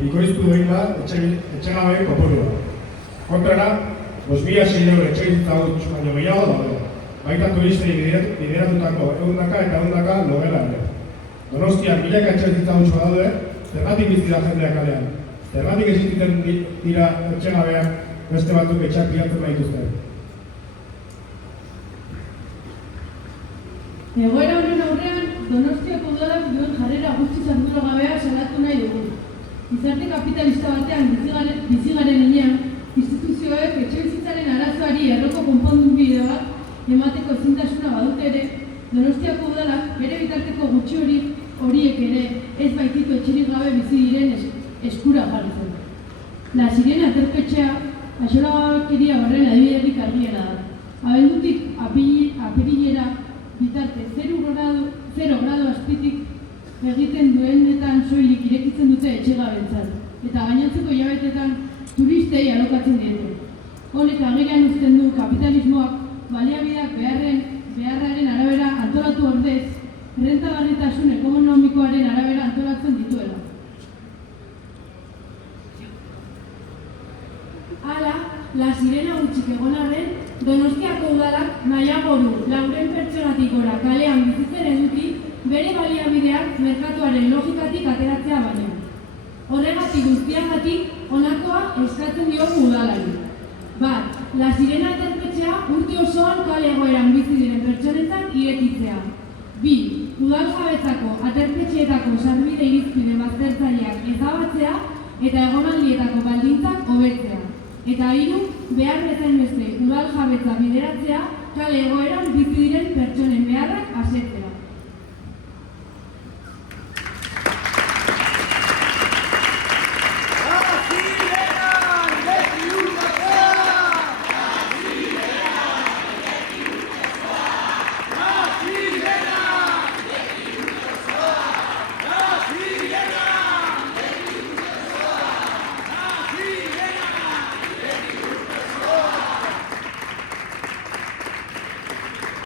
bikoiztu doila etxegabe kopurua. Kontrara, 5.600 etxebizitza huts baino gehiago daude, baita turistei bideratutako ehundaka eta ehundaka logela ere. Donostian milaka etxebizitza huts badaude, zergatik bizi da jendeak kalean, zergatik existiten dira etxegabeak beste batzuk etxeak pilatzen badituzte. Egoera horren aurrean, Donostiako udalak duen jarrera guztiz arduragabea salatu nahi dugu. Gizarte kapitalista batean bizi garen heinean, instituzioek etxebizitzaren arazoari erroko konponbide bat emateko ezintasuna badute ere, Donostiako udalak bere bitarteko gutxi horiek ere ez baititu etxerik gabe bizi diren eskura jartzen. La Sirena aterpetxea axolagakeria horren adibiderik argiena da. Abendutik apirilera bitarte 0 grado azpitik egiten duenetan soilik irekitzen dute etxegabentzat, eta gainontzeko hilabetetan turistei alokatzen diete. Honek agerian uzten du kapitalismoak baliabideak beharraren arabera antolatu ordez, errentagarritasun ekonomikoaren arabera antolatzen dituela. Hala, La Sirena hutsik egon arren, Donostiako udalak nahiago du 400 pertsonatik gora kalean bizitzen eduki bere baliabideak merkatuaren logikatik ateratzea baino. Horregatik guztiagatik honakoa eskatzen diogu udalari. Bat, La Sirena aterpetxea urte osoan kale egoeran bizi diren pertsonetan irekitzea. Bi, udaljabetzako aterpetxeetako sarbide irizpide baztertzaileak ezabatzea eta egonaldietako baldintzak hobetzea. Eta hiru, behar bezain beste udal jabetza bideratzea kale egoeran bizi diren pertsonen beharrak asetzea.